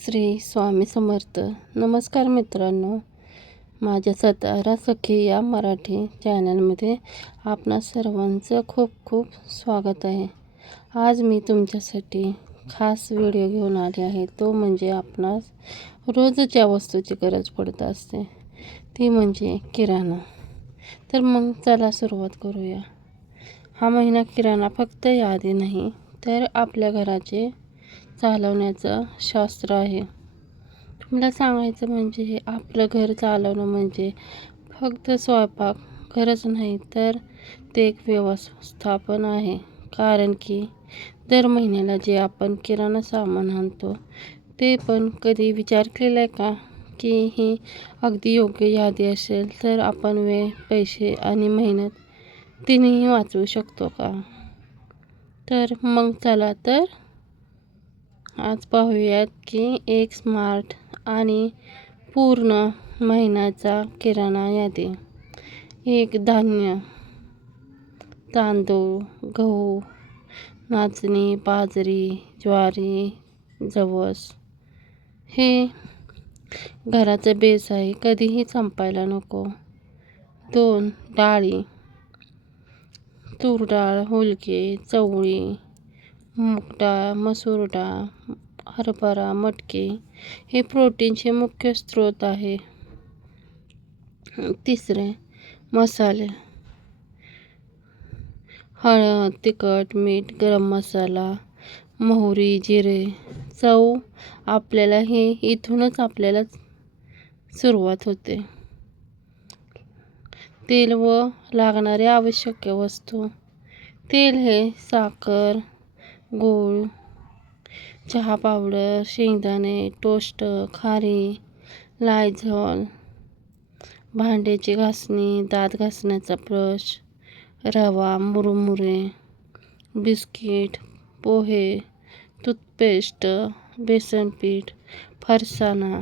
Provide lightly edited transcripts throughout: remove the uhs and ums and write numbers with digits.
श्री स्वामी समर्थ. नमस्कार मित्रांनो, माझ्या सातारा सखी या मराठी चॅनलमध्ये आपणा सर्वांचं खूप खूप स्वागत आहे. आज मी तुमच्यासाठी खास व्हिडिओ घेऊन आले आहे. तो म्हणजे आपणास रोजच्या वस्तूची गरज पडत असते, ती म्हणजे किराणा. तर मग चला सुरुवात करूया. हा महिना किराणा फक्त यादी नाही, तर आपल्या घराचे चालवण्याचं शास्त्र आहे. मला सांगायचं म्हणजे हे आपलं घर चालवणं म्हणजे फक्त स्वयंपाक खरंच नाही, तर ते एक व्यवस्थापन आहे. कारण की दर महिन्याला जे आपण किराणा सामान आणतो, ते पण कधी विचार केला आहे का की ही अगदी योग्य यादी असेल तर आपण वेळ, पैसे आणि मेहनत तिन्ही वाचवू शकतो का? तर मग चला तर आज पाहूयात की एक स्मार्ट आणि पूर्ण महिन्याचा किराणा यादी. एक धान्य, तांदूळ, गहू, नाचणी, बाजरी, ज्वारी, जवस हे घराचा बेस आहे, कधीही संपायला नको. 2 डाळी, तूर डाळ, हुलगे, चवळी, मूग डाळ, मसूर डाळ, हरभरा, मटकी हे प्रोटीनचे मुख्य स्रोत आहे. 3 मसाले, हळद, तिखट, मीठ, गरम मसाला, मोहरी, जिरे. चव आपल्याला इथूनच आपल्याला सुरुवात होते. तेल व लागणारे आवश्यक वस्तू. तेल हे साखर, गूळ, चहा पावडर, शेंगदाणे, टोस्ट, खारी, लायझॉल, भांड्याची घासणी, दात घासण्याचा ब्रश, रवा, मुरमुरे, बिस्किट, पोहे, टूथपेस्ट, बेसन पीठ, फरसाणा,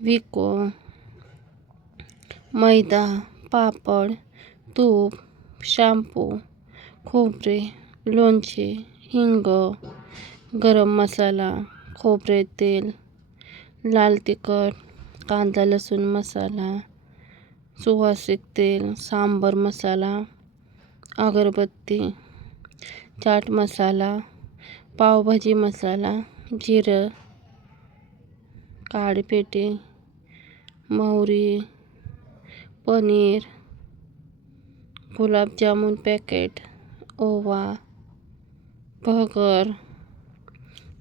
विको, मैदा, पापड, तूप, शॅम्पू, खोबरे, लोणचे, हिंग, गरम मसाला, खोबरे तेल, लाल तिखट, कांदा लसूण मसाला, सुवासिक तेल, सांबर मसाला, अगरबत्ती, चाट मसाला, पावभाजी मसाला, जिरं, काळीपेटी, मोहरी, पनीर, गुलाबजामुन पॅकेट, ओवा, भगर,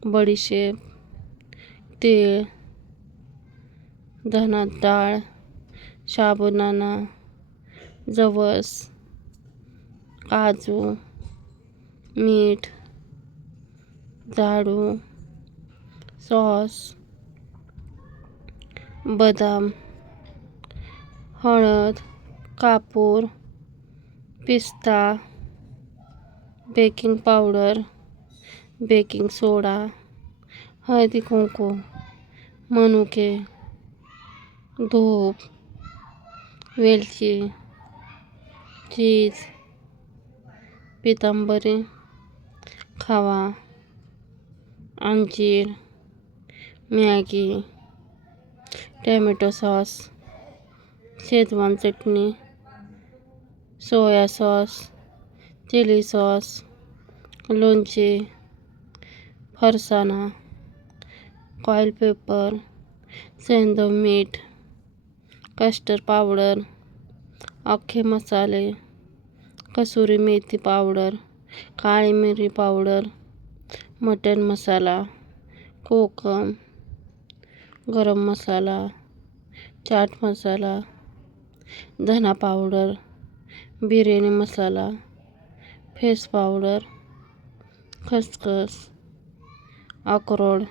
बडीशेप, तेल, धना डाळ, साबुदाणा, जवस, काजू, मीठ, झाडू, सॉस, बदाम, हळद, कापूर, पिस्ता, बेकिंग पावडर, बेकिंग सोडा, हळदी कुंकू, मनुके, धूप, वेलची, चीज, पितांबरी, खवा, अंजीर, मॅगी, टॅमॅटो सॉस, शेजवान चटणी, सोया सॉस, चिली सॉस, लोणचे, फरसाणा, कॉईल पेपर, सेंधव मीठ, कस्टर्ड पावडर, अख्खे मसाले, कसुरी मेथी पावडर, काळी मिरी पावडर, मटण मसाला, कोकम, गरम मसाला, चाट मसाला, धना पावडर, बिर्याणी मसाला, फेस पावडर, खसखस, अक्रोड,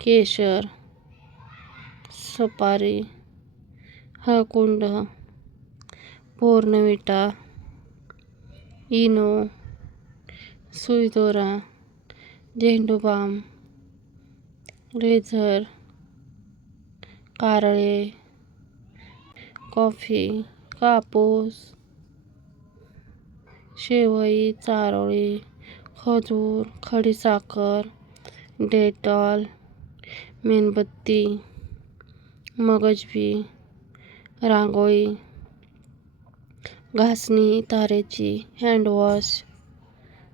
केशर, सुपारी, हळकुंड, बोर्नविटा, इनो, सुईदोरा, झेंडूबाम, रेझर, कारळे, कॉफी, कापूस, शेवई, चारोळी, खजूर, खडीसाखर, डेटॉल, मेणबत्ती, मगजबी, रांगोळी, घासणी तारेची, हँडवॉश,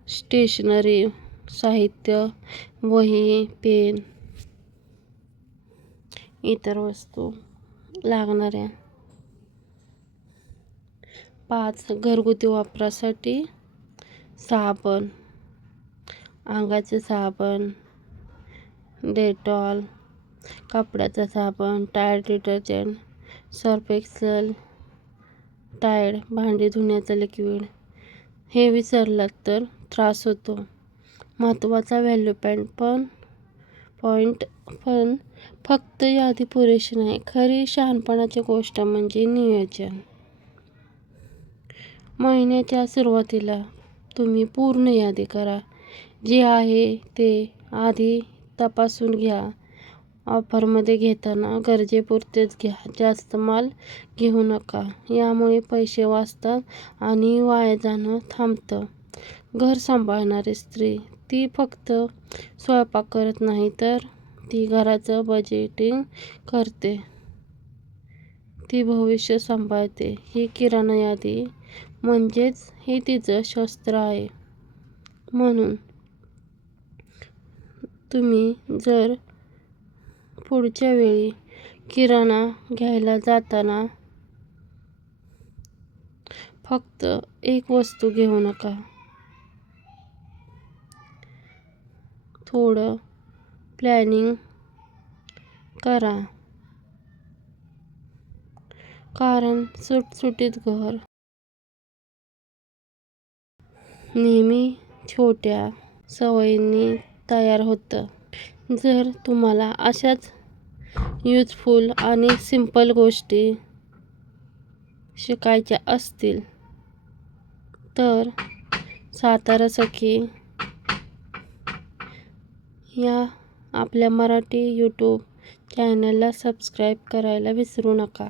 स्टेशनरी साहित्य, वही, पेन, इतर वस्तू लागणाऱ्या. 5. घरगुती वापरासाठी साबण, अंगाचे साबण, डेटॉल, कपड्याचा साबण, Tide detergent, Surf Excel, Tide, भांडी धुण्याचं लिक्विड. हे विसरलात तर त्रास होतो. महत्त्वाचा व्हॅल्यू पॉईंट पण फक्त यादी पुरेशी नाही. खरी शहाणपणाची गोष्ट म्हणजे नियोजन. महिन्याच्या सुरुवातीला तुम्ही पूर्ण यादी करा. जे आहे ते आधी तपासून घ्या. ऑफरमध्ये घेताना गरजेपुरतेच घ्या. जास्त माल घेऊ नका. यामुळे पैसे वाचतात आणि वाया जाणं थांबतं. घर सांभाळणारी स्त्री ती फक्त स्वयंपाक करत नाही, तर ती घराचं बजेटिंग करते. ती भविष्य सांभाळते. ही किराणा यादी म्हणजेच हे तिचं शस्त्र आहे. म्हणून तुम्ही जर पुढच्या वेळी किराणा घ्यायला जाताना फक्त एक वस्तू घेऊ नका. थोडं प्लॅनिंग करा. कारण सुटसुटीत घर नेहमी छोट्या सवयींनी तयार होतं. जर तुम्हाला अशाच युजफुल आणि सिंपल गोष्टी शिकायच्या असतील तर सातारा सखी या आपल्या मराठी यूट्यूब चॅनलला सबस्क्राईब करायला विसरू नका.